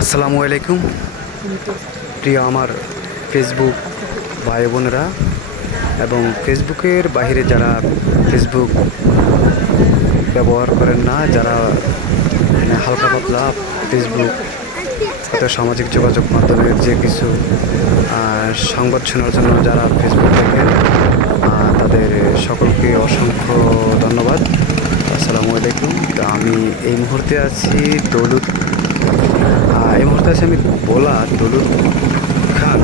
আসসালামু আলাইকুম। প্রিয় আমার ফেসবুক ভাই বোনেরা এবং ফেসবুকের বাইরে যারা ফেসবুক ব্যবহার করেন না, যারা মানে হালকা পাতলা ফেসবুক হয়তো সামাজিক যোগাযোগ মাধ্যমের যে কিছু সংবাদ শোনার জন্য যারা ফেসবুক দেখেন তাদের সকলকে অসংখ্য ধন্যবাদ। আসসালামু আলাইকুম। আমি এই মুহূর্তে আছি দৌলত এই মুহূর্তে আছি আমি বলা দৌলত খান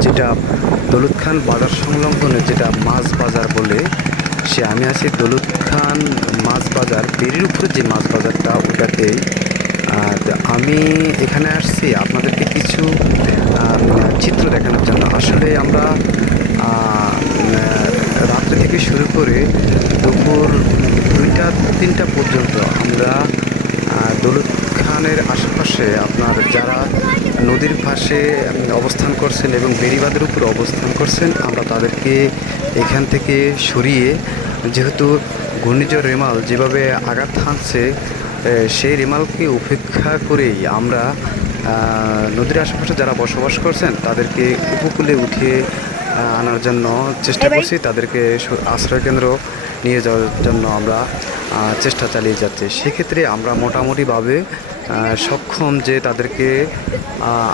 যেটা দৌলত খান বাজার সংলগ্নে যেটা মাছ বাজার বলে সে আমি আছি দৌলত খান মাছ বাজার বেরির উপরে যে মাছ বাজারটা ওটাতেই। আহ, তো আমি এখানে আসছি আপনাদেরকে কিছু চিত্র দেখানোর জন্য। আসলে আমরা রাত্রে থেকে শুরু করে দুপুর দুইটা তিনটা পর্যন্ত খানের আশেপাশে আপনার যারা নদীর পাশে অবস্থান করছেন এবং বেরিবাদের উপর অবস্থান করছেন আমরা তাদেরকে এখান থেকে সরিয়ে যেহেতু ঘূর্ণিঝড় রেমাল যেভাবে আঘাত হানছে সেই রেমালকে উপেক্ষা করেই আমরা নদীর আশেপাশে যারা বসবাস করছেন তাদেরকে উপকূলে উঠিয়ে আনার জন্য চেষ্টা করছি তাদেরকে আশ্রয়কেন্দ্র নিয়ে যাওয়ার জন্য আমরা চেষ্টা চালিয়ে যাচ্ছি। সেক্ষেত্রে আমরা মোটামুটিভাবে সক্ষম যে তাদেরকে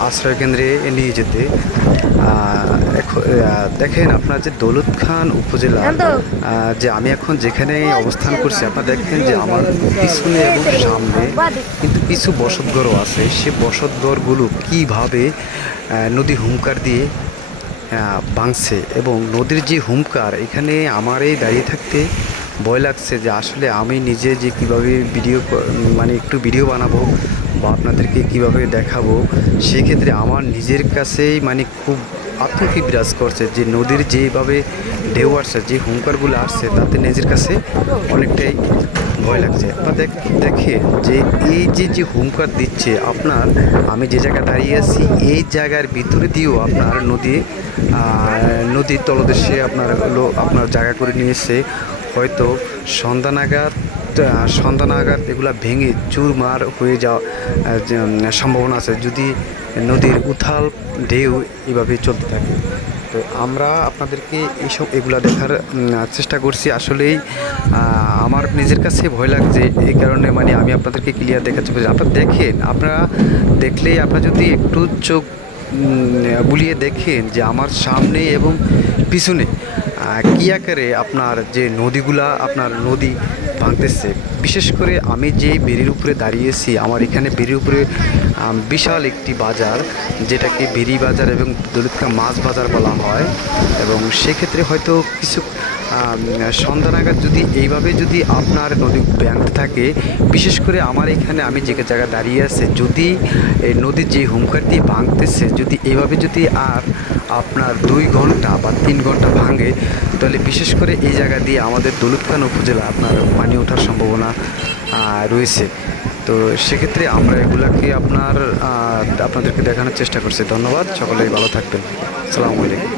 আশ্রয়কেন্দ্রে নিয়ে যেতে। দেখেন আপনার যে দৌলত খান উপজেলা যে আমি এখন যেখানে অবস্থান করছি আপনারা দেখেন যে আমার পিছনে এবং সামনে কিন্তু কিছু বসতঘরও আছে। সে বসতঘরগুলো কীভাবে নদী হুঙ্কার দিয়ে ভাঙছে এবং নদীর যে হুমকার এখানে আমার এই দাঁড়িয়ে থাকতে ভয় লাগছে যে আসলে আমি নিজে যে কীভাবে ভিডিও মানে একটু ভিডিও বানাবো বা আপনাদেরকে কীভাবে দেখাবো, সেক্ষেত্রে আমার নিজের কাছেই মানে খুব আতঙ্কে বিরাজ করছে যে নদীর যেভাবে ঢেউ আসছে, যে হুঙ্কারগুলো আসছে, তাতে নিজের কাছে অনেকটাই ভয় লাগছে। আপনার দেখ যে এই যে যে হুঙ্কার দিচ্ছে আপনার, আমি যে জায়গায় দাঁড়িয়ে আছি, এই জায়গার ভিতরে দিয়েও আপনার নদী নদীর তলদেশে আপনার আপনার জায়গা করে নিয়েছে হয়তো সন্ধ্যা নাগাদ সন্ধ্যা এগুলা ভেঙে চুরমার হয়ে যাওয়া সম্ভাবনা আছে। যদি নদীর উথাল ঢেউ এভাবে চলতে থাকে। তো আমরা আপনাদেরকে এইসব এগুলা দেখার চেষ্টা করছি। আসলেই আমার নিজের কাছে ভয় লাগছে। এই কারণে মানে আমি আপনাদেরকে ক্লিয়ার দেখাচ্ছি। আপনারা দেখেন, আপনারা দেখলেই আপনারা যদি একটু চোখ বুলিয়ে দেখেন যে আমার সামনে এবং পিছনে কী আকারে আপনার যে নদীগুলা, আপনার নদী ভাঙতেছে বিশেষ করে আমি যে বেরির উপরে দাঁড়িয়েছি, আমার এখানে বেরির উপরে বিশাল একটি বাজার, যেটাকে বেরি বাজার এবং দলিতকা মাছ বাজার বলা হয়। এবং সেক্ষেত্রে হয়তো কিছু সন্ধ্যা নাগাদ যদি এইভাবে যদি আপনার নদী ব্যাংক থাকে, বিশেষ করে আমার এখানে আমি যে জায়গায় দাঁড়িয়ে আছে, যদি এই নদীর যে হুমকার দিয়ে ভাঙতেছে, যদি এইভাবে যদি আর আপনার দুই ঘণ্টা বা তিন ঘণ্টা ভাঙে, তাহলে বিশেষ করে এই জায়গা দিয়ে আমাদের দৌলতখান উপজেলা আপনার পানি ওঠার সম্ভাবনা রয়েছে। তো সেক্ষেত্রে আমরা এগুলাকে আপনার আপনাদেরকে দেখানোর চেষ্টা করছি। ধন্যবাদ, সকলেই ভালো থাকবেন। সালামু আলাইকুম।